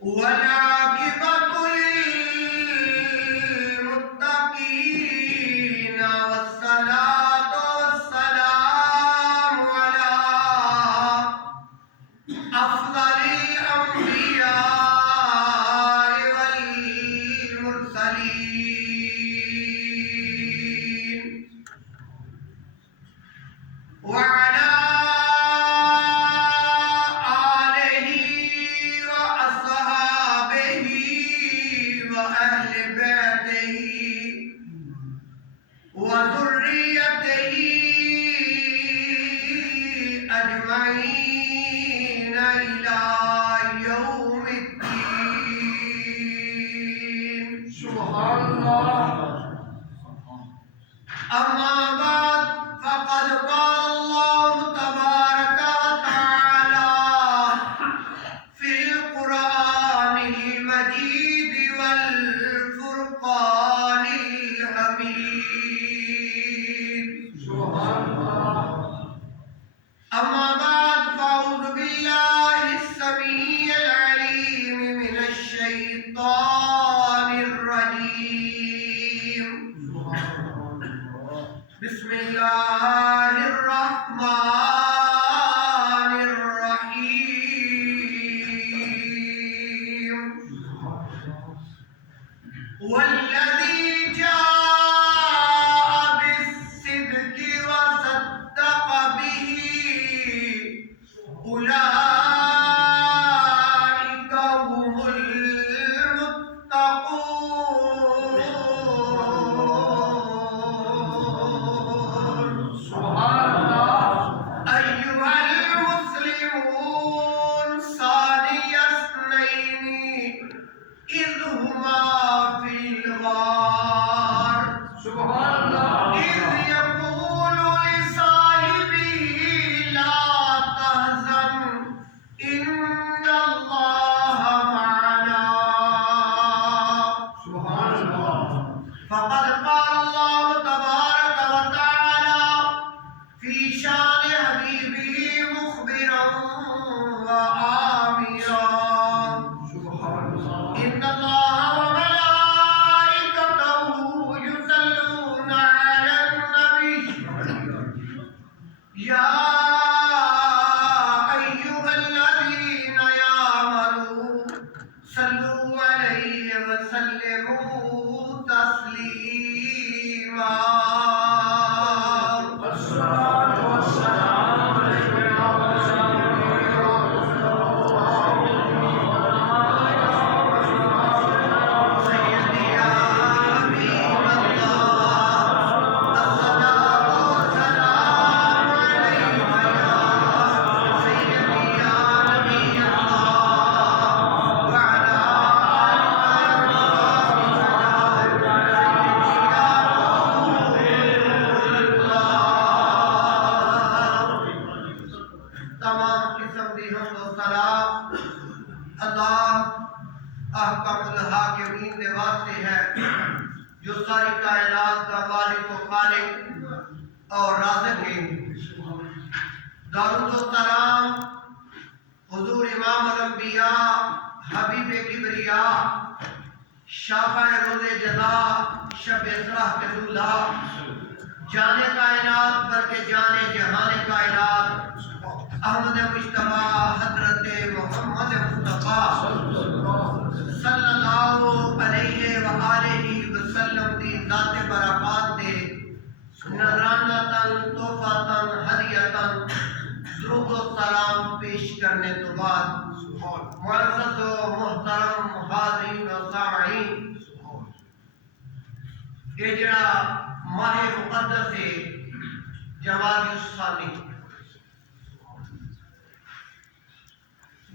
والعاقبة للمتقين والصلاة والسلام على أفضل الأنبياء والمرسلين وعلى آله وأصحابه وأهل بيته وذريته أجمعين إلى يوم الدين. سبحان الله. أما بعد فقد قال الله تبارك وتعالى في القرآن المجيد والفرقان الحميد. سبحان الله. أما بعد فأعوذ بالله السميع العليم من الشيطان الرجيم. بسم الله الرحمن الرحيم. والذي جاء بالصدق وصدق به أولئك هم المتقون. سبحان الله. أيها المسلمون، ثاني اثنين إذ هما في الغار. سبحان الله. إذ يقول لصاحبه لا تحزن إن الله معنا. سبحان الله. فقد قال الله تبارك وتعالى في شان حبيبه مخبرا وآمرا. سبحان الله. إن الله وملائكته يصلون على النبي يا أيها الذين آمنوا صلوا عليه وسلموا تسليما. الصلاة والسلام عليك يا رسول الله. سيدي يا حبيب الله، الصلاة والسلام عليك يا سيدي يا نبي الله وعلى تمام قسم دی حمد و ثنا اللہ احکم الحاکمین دے واسطے ہے جو ساری کائنات کا مالک و خالق اور رازق ہے۔ درود و سلام حضور امام الانبیاء حبیب کبریا شافع روز جزا شب اسراء کے دولہا جانے کائنات بلکہ جانے جہان کائنات احمد مجتبی حضرت محمد مصطفیٰ صلی اللہ علیہ وآلہ وسلم دی ذات برکات دے نذرانتاً تحفاتاً ہدیتاً درود و سلام پیش کرنے تو بعد معزز و محترم حاضرین و سامعین، یہ جڑا ماہ مقدس ہے جمادی الثانی،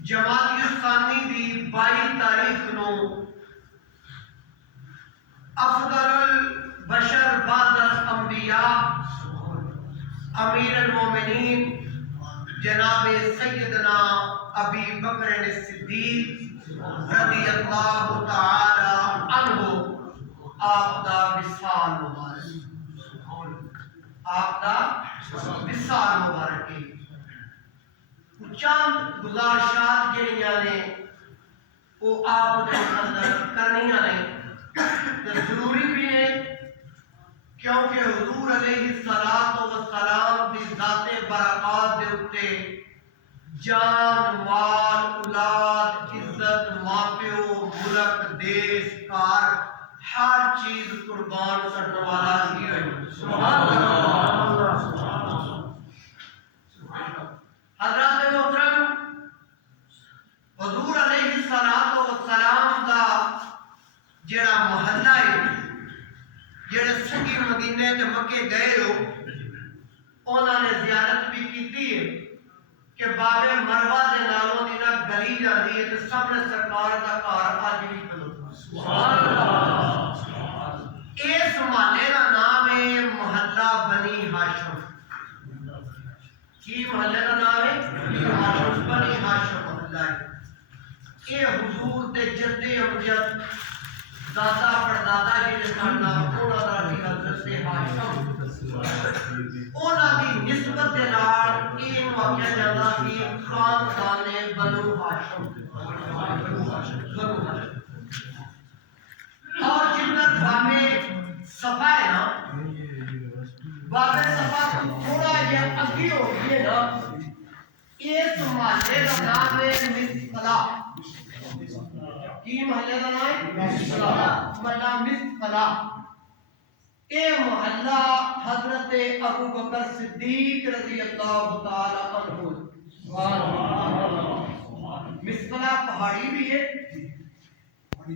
جمادی الثانی دی 22 تاریخ نو افضل البشر بعد الانبیاء امیر المومنین جناب سیدنا ابی بکر الصدیق رضی اللہ تعالی عنہ آپ دا وصال مبارک، آپ دا وصال مبارک چند گزارشات جڑیاں نے وہ آپ دے اندر کرنیاں نے ضروری بھی ہے، کیونکہ حضور علیہ السلام دی ذات برکات دے اتے جان مال اولاد عزت ماپیو ملک دیش کار ہر چیز قربان کرنے والا ہی ہے۔ سبحان اللہ۔ حضرات محترم، حضور علیہ السلام دا جڑا محلہ ہے، جڑے سنگی مدینے تے مکے گئے ہو، انہوں نے زیارت بھی کیتی ہے کہ بابے مروہ دے نالوں دی نہ گلی جاندی ہے تے سامنے سرکار دا گھر اج بھی کھلوتا۔ سبحان اللہ۔ اس محلے دا نام ہے محلہ بنی ہاشم۔ کی محلے دا نام ہے بنی ہاشم محلہ ہے۔ یہ حضور دے جدے امجد دادا پردادا جڑے سن انہاں دا بھی حضرت ہاشم، انہاں دی نسبت دے نال یہ واقعہ جاندا کہ خاندان بنو ہاشم اور جنت بابے صفا ہے نا، بابے صفا کو تھوڑا جہا اگے ہو گئی ہے نا، اس محلے کا نام ہے مسفلا۔ کی محلے کا نام ہے مسفلا، مسفلا۔ یہ محلہ حضرت ابو بکر صدیق رضی اللہ تعالی عنہ، مسفلا پہاڑی بھی ہے،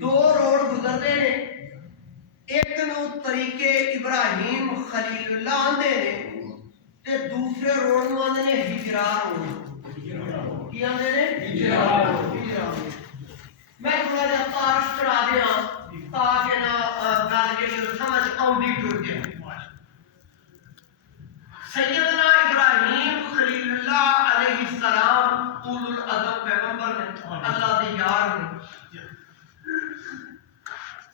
دو روڈ گزرتے ہیں، ایک نو طریقے ابراہیم خلیل اللہ آندے نے تے دوسرے روڈ نو آندے نے ہجرا روڈ۔ کی آندے نے ہجرا روڈ۔ میں تھوڑا جہا تعارف کرا دیا تاکہ نا گل جی سمجھ آؤندی ٹر جائے۔ سیدنا ابراہیم خلیل اللہ علیہ السلام اولو العزم پیغمبر نے، اللہ دے یار نے،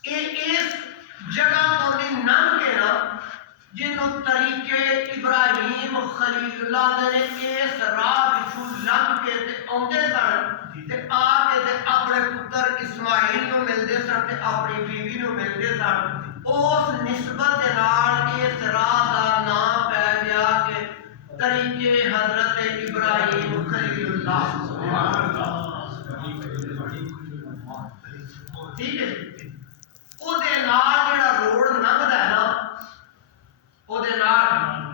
اس جگہ تو نہیں نام کے نا جنہوں طریقے ابراہیم خلیل اللہ نے اس راہ بچھو لنگ کے تے آندے سن تے آ کے تے اپنے پتر اسماعیل نو ملدے سن تے اپنی بیوی نو ملدے سن، اس نسبت دے نال اس راہ دا نام پہ گیا کہ طریقے حضرت ابراہیم خلیل اللہ۔ ٹھیک ہے، او دے نال جڑا روڈ لنگدا ہے نا، او دے نال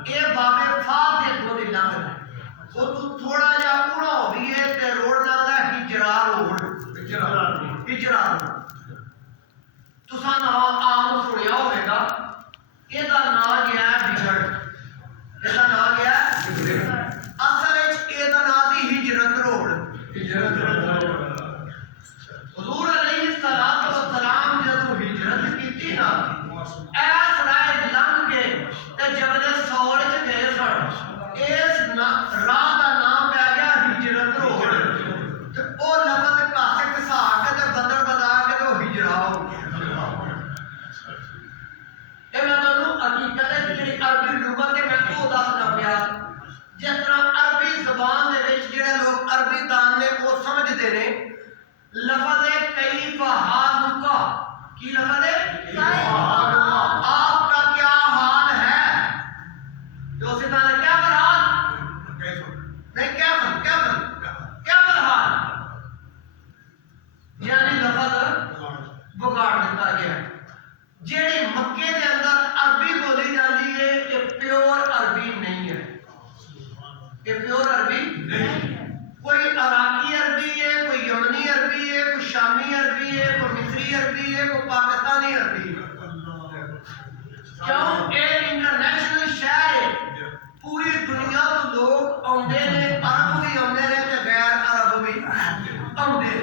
اے بابے فاض دے کو دی لنگدا ہے، او تو تھوڑا جا اڑا ہو گئی ہے تے روڈ لنگدا ہے ہجرا روڈ۔ ہجرا روڈ تساں نام عام سنیا ہوے گا، اے دا نام گیا ہے بگڑ، اے دا نام گیا ہے بگڑ، اصل وچ اے دا نام سی ہجرت روڈ۔ حضور علیہ السلام جدو ہجرت کیتی نا، ایس رائے لنگ کے تے جبل سور چ گئے سن، اس راہ دا نام پہ گیا ہجرت روڈ، تے او لفظ کس کسا کے تے بدل بدا کے تے او ہجرا ہو گیا۔ اے میں تانوں حقیقت ہے جڑی عربی لغت ہے میں او دسنا پیا، جس طرح عربی زبان دے وچ جڑے لوگ عربی دان نے او سمجھدے نے، لفظ ہے کیف حالک۔ کی لفظ ہے آپ کا کیا حال ہے، جو سے کہا کیا حال نہیں، کیا حال، یعنی لفظ بگاڑ دیتا گیا۔ جیڑی مکے دے اندر عربی بولی جاتی ہے یہ پیور عربی نہیں ہے، یہ پیور عربی نہیں ہے، کوئی عراقی عربی ہے، کوئی یمنی عربی ہے، کوئی شامی عربی ہے، کوئی مصری عربی ہے، کوئی پاکستانی عربی ہے، کیوں ایک انٹرنیشنل شہر ہے، پوری دنیا تو لوگ آندے نے، عرب بھی آندے نے تے غیر عرب بھی آندے نے۔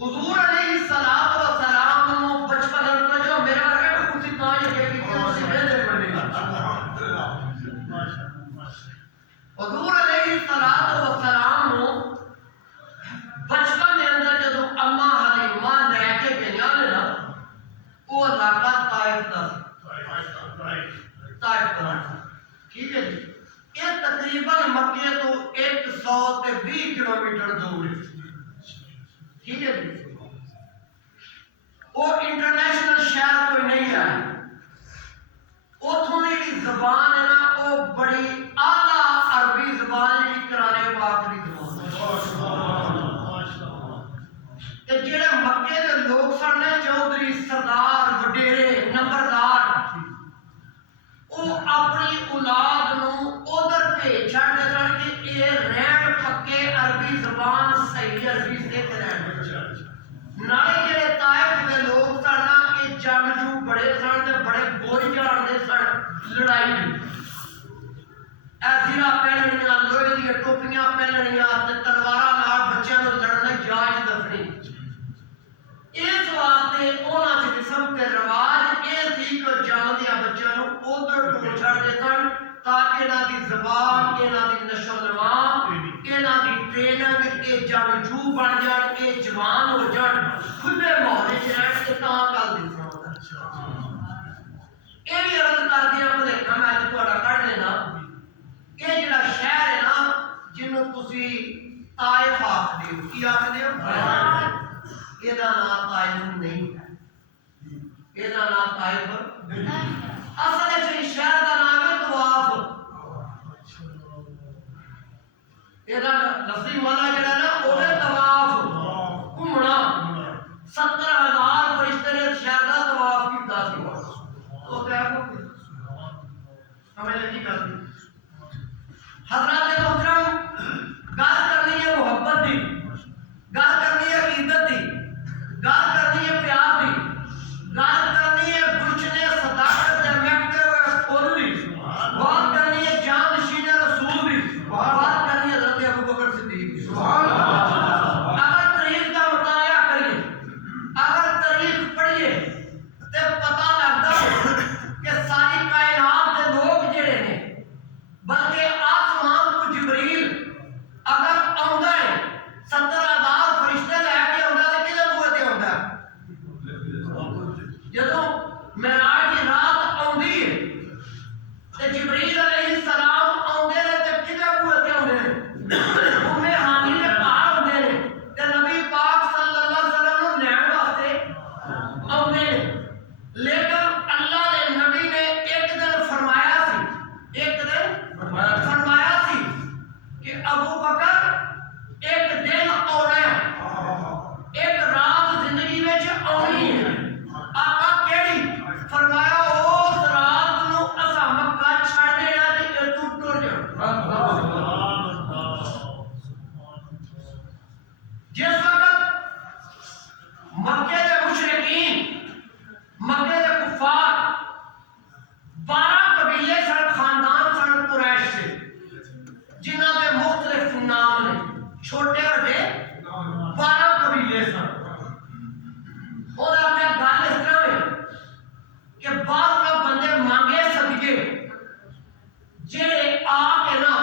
حضور علیہ السلام نو بچپن میں جو میرے ورگے کسی تا یہ کہ کسی ویلے پڑھنے حضور علیہ السلام نو بچپن دے اندر جدو اما حلیمہ لے کے گئیاں نے نا، وہ علاقہ طائف دا ٹھیک ہے جی، یہ تقریباً مکے تو 120 کلومیٹر دور ہے، ٹھیک ہے جی۔ وہ انٹرنیشنل شہر کوئی نہیں ہے، اتھوں کی زبان ہے نا وہ بڑی اعلیٰ عربی زبان بھی کرانے پاک دی زبان تے جڑے مکے دے لوگ سن چودھری سردار وڈیرے نمبردار وہ اپنی اولاد نو ادھر بھیج چھڈ سن کہ یہ رہن پکے عربی زبان صحیح عربی سکھ لین، نالے جڑے طائف دے لوگ سن نا یہ جنگجو بڑے سن تے بڑے بوجھ جانتے سن لڑائی زرہ پہننیاں، لوہے دی ٹوپیاں پہننیاں تے تلواراں نال بچیاں نوں لڑنے جاج دسنی، اس واسطے انہاں دے قسم تے رواج یہ سی کہ جاندیاں بچیاں نوں ادھر ٹور چھڈ دے تاکہ انہاں دی زبان، انہاں دی نشو و نما، انہاں دی ٹریننگ کے جنگجو بن جان کے جوان ہو جان کھلے ماحول وچ رہن کے تاں گل دی یہ بھی عرض کر دیا بھلیکا میں اج تہاڈا کڈ لینا، یہ جڑا شہر ہے نا جنوں تسی طائف آکھدے ہو، کی آکھدے ہو؟ یہ نام طائف نہیں ہے، یہ نام طائف اصل وچ شہر کا نام ہے طواف، یہ لفظی معنی جڑا نا وہ ہے طواف، گھومنا، 70,000 فرشتے نے شہر کا طواف کیتا سی، تو طائف ہمیں لگی گل دی حضرات محترم، گل کرنی ہے محبت دی، گل کرنی ہے عقیدت دی، گل کرنی ہے پیار دی، گل کرنی ہے گلشن صداقت دے مہکتے ہوئے پھول دی، بات کرنی ہے جانشین رسول دی، بات کرنی ہے حضرت ابو بکر صدیق دی۔ اگر تاریخ کا مطالعہ کریے، اگر تاریخ پڑھیے تے پتہ لگتا ہے کہ ساری کائنات دے لوگ جڑے نے، بلکہ آسمان کو جبریل اگر آندا ہے 70,000 فرشتے لے کے آندا ہے، کدے بوئے تے آندا ہے؟ جدوں معراج دی رات آندی ہے تے جبریل علیہ السلام آندے نے تے کدے بوئے تے آندے نے؟ ام ہانی دے گھر آندے نے تے نبی پاک صلی اللہ علیہ وسلم نوں لین واسطے آندے نے، لیکن اللہ دے نبی نے ایک دن فرمایا سی، ایک دن فرمایا سی کہ ابو بکر ایک دن آنا ہے، ایک رات زندگی میں آنی ہے، آقا کیڑی؟ فرمایا اس رات نو اسا مکہ چھڑ دینا تے تو ٹر جانا۔ جس وقت مکے دے مشرکین، مکے دے کفار، 12 قبیلے سن، خاندان سن قریش سے، جنہاں دے مختلف نام نے، چھوٹے بڑے 12 قبیلے سن۔ اور اپنے گل اس طرح ہے کہ بعض کا بندے مانگے صدقے جڑے آ کے نا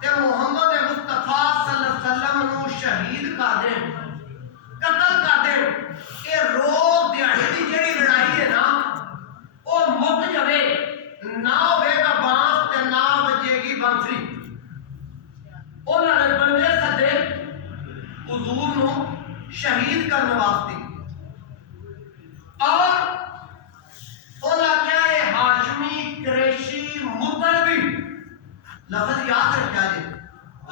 تے محمد مصطفیٰ صلی اللہ علیہ وسلم نو شہید کر دیں، قتل کر دیں، کہ روز دیہڑی دی جڑی لڑائی ہے نا وہ مک جاوے، نہ ہوے گا بانس تے نہ بجے گی بنسری۔ انہوں نے بندے سدے حضور نو شہید کرنے واسطے، اور